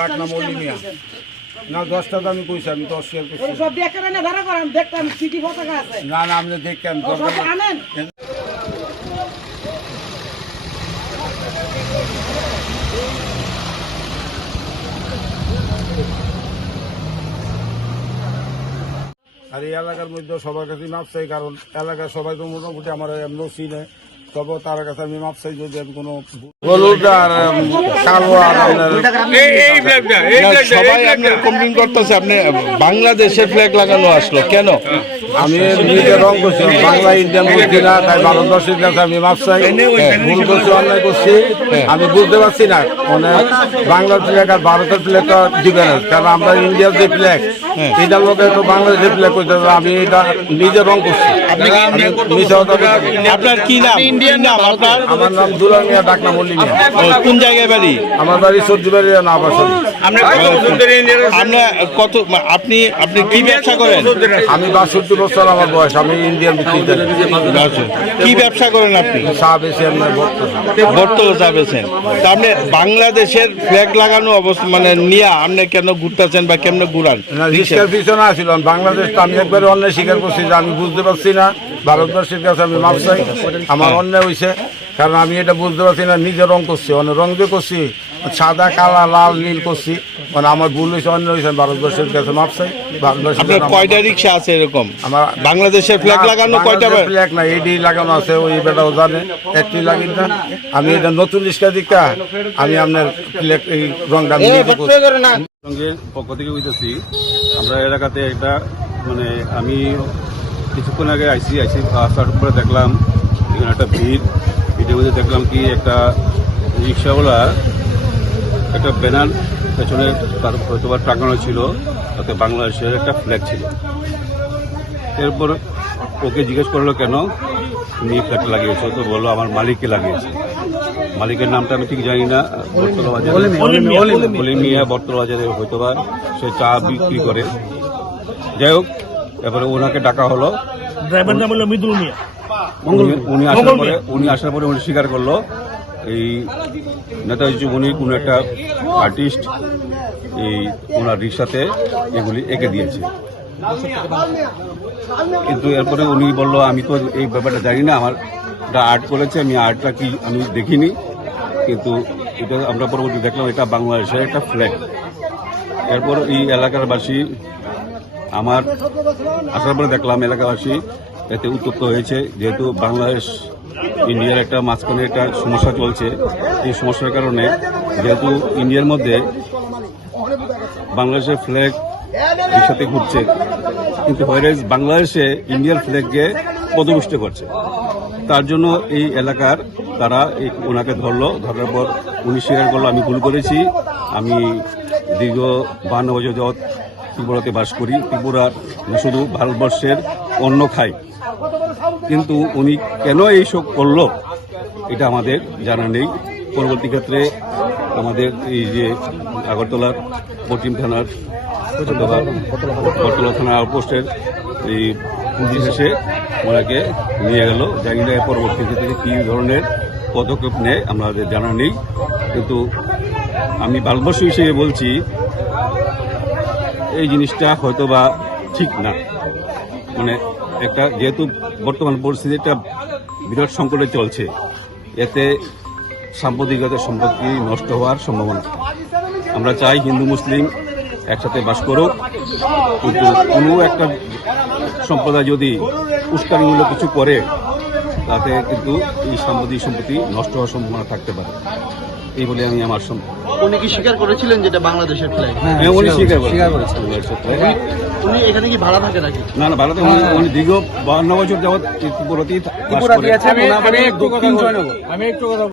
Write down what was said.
ডাক নাম অলি মিয়া না 10টা আমি কইছি, আমি তো অস্বীকার করছি। না না আপনি দেখেন আর এই এলাকার মধ্যে সবার কাছে মাপ চাই, কারণ এলাকার সবাই তো মোটামুটি আমার এমন চিনে, তবে তার কাছে আমি মাপ চাই যদি আমি কোনো হলুদ আর কালো আর সবাই আপনার কমপ্লেন করতেছে আপনি বাংলাদেশের ফ্ল্যাগ লাগানো আসলো কেন? আমি নিজে রং করছি, বাংলা ইন্ডিয়ান বলছি না, তাই ভারতবর্ষের কাছে আমি মাপ চাই। ভুল করছি, অন্যায় করছি, আমি বুঝতে পারছি না মানে বাংলার ফ্ল্যাগ আর ভারতের ফ্ল্যাগটা ডিফারেন্স, কারণ আমরা ইন্ডিয়ার যে ফ্ল্যাগ এটা লোকে তো বাংলাদেশের ফ্ল্যাগ করতে, আমি এটা নিজে রং করছি। আপনার কি নাম? আমার নাম দুলাল মিয়া, ডাক নাম অলি মিয়া। কোন জায়গায় বাড়ি? আমার বাড়ি সর্দি বাড়ি না আবাসন। কত আপনি আপনি কি ব্যবসা করেন? আমি 62 বছর আমার বয়স, আমি ইন্ডিয়ান ভিত্তিতে। কি ব্যবসা করেন আপনি? চা বেশি বর্তমান চা বেছেন। তা আপনি বাংলাদেশের ফ্ল্যাগ লাগানো অবস্থা মানে নিয়ে আপনি কেন ঘুরতেছেন বা কেমন ঘুরান? রিস্কার পিছনে আসছিল বাংলাদেশ, আমি একবারে অন্যায় স্বীকার করছি যে আমি বুঝতে পারছি না, ভারতবর্ষের কাছে আমি মাপ চাই। আমার অন্যায় হয়েছে, কারণ আমি এটা বুঝতে পারছি না, নিজে রং করছি, অনেক রং দিয়ে করছি, সাদা কালা লাল নীল করছি, মানে আমার ভুল হয়েছে, অন্য হয়েছে, ভারতবর্ষের কাছে মাপ চাই। আপনার কয়টা রিক্সা আছে এরকম আমার বাংলাদেশের ফ্ল্যাগ লাগানো? কয়টা ফ্ল্যাগ না, এডি লাগানো আছে, ওই বেটাও জানে, একটি লাগিন না। আমি এটা নতুন রিক্সা দিকা আমি আপনার ফ্ল্যাগ এই রংটা সঙ্গে পক্ষ থেকে বুঝতেছি আমরা এলাকাতে একটা মানে আমি কিছুক্ষণ আগে আইসি আসার পরে দেখলাম এখানে একটা ভিড়ের মধ্যে দেখলাম কি একটা রিক্সাওয়ালা একটা ব্যানার পেছনে তার হয়তো বা টাঙানো ছিল, তাতে বাংলাদেশের একটা ফ্ল্যাগ ছিল। এরপর ওকে জিজ্ঞেস করলো কেন তুমি ফ্ল্যাগটা লাগিয়েছো, তো বললো আমার মালিককে লাগিয়েছে। মালিকের নামটা আমি ঠিক জানি না, বটতলা বাজারে অলি মিয়া, বটতলা বাজারে হয়তো বা সে চা বিক্রি করে। যাই হোক, এবারে ওনাকে ডাকা হলো, ড্রাইভার নাম হলো মৃদুল মিয়া। উনি আসার পরে উনি স্বীকার করলো এই নেতাজি উনি কোনো একটা আর্টিস্ট এই ওনার রিক্সাতে এগুলি এঁকে দিয়েছে। কিন্তু এরপরে উনি বললো আমি তো এই ব্যাপারটা জানি না, আমার এটা আর্ট করেছে, আমি আর্টটা কি আমি দেখিনি, কিন্তু এটা আমরা পরবর্তী দেখলাম এটা বাংলাদেশের একটা ফ্ল্যাগ। এরপর এই এলাকার বাসী আমার আসার পরে দেখলাম এলাকাবাসী এতে উত্তপ্ত হয়েছে, যেহেতু বাংলাদেশ ইন্ডিয়ার একটা মাঝখানে একটা সমস্যা চলছে। এই সমস্যার কারণে যেহেতু ইন্ডিয়ার মধ্যে বাংলাদেশের ফ্ল্যাগ সাথে ঘুরছে, কিন্তু হোয়ারেজ বাংলাদেশে ইন্ডিয়ার ফ্ল্যাগকে পদপুষ্ট করছে, তার জন্য এই এলাকার তারা ওনাকে ধরলো। ধরার পর উনি স্বীকার করলো আমি ভুল করেছি, আমি দীর্ঘ 52 বছর যাবৎ ত্রিপুরাতে বাস করি, ত্রিপুরার শুধু ভারতবর্ষের অন্ন খাই, কিন্তু উনি কেন এইসব করলো এটা আমাদের জানা নেই। পরবর্তী ক্ষেত্রে আমাদের এই যে আগরতলার পশ্চিম থানার বটতলা থানা আউটপোস্টের এই পুলিশ এসে ওনাকে নিয়ে গেল, জানি না পরবর্তী ক্ষেত্রে কী ধরনের পদক্ষেপ নেয় আমাদের জানা নেই। কিন্তু আমি ভারতবর্ষ হিসেবে বলছি এই জিনিসটা হয়তো বা ঠিক না। মানে একটা যেহেতু বর্তমান পরিস্থিতি একটা বিরাট সংকটে চলছে, এতে সাম্প্রদায়িকতার সম্পত্তি নষ্ট হওয়ার সম্ভাবনা। আমরা চাই হিন্দু মুসলিম একসাথে বাস করুক, কিন্তু কোনো একটা সম্প্রদায় যদি উস্কানিমূলক কিছু করে তাতে কিন্তু এই সাম্প্রদায়িক সম্পত্তি নষ্ট হওয়ার সম্ভাবনা থাকতে পারে, এই বলে আমি আমার উনি কি স্বীকার করেছিলেন যেটা বাংলাদেশের ফ্ল্যাগ? হ্যাঁ, উনি স্বীকার করেছেন। উনি এখানে কি ভাড়া থাকে নাকি? না না, ভারতে উনি দীর্ঘ 52 বছর যাবৎ ত্রিপুরাতেই বাস করে।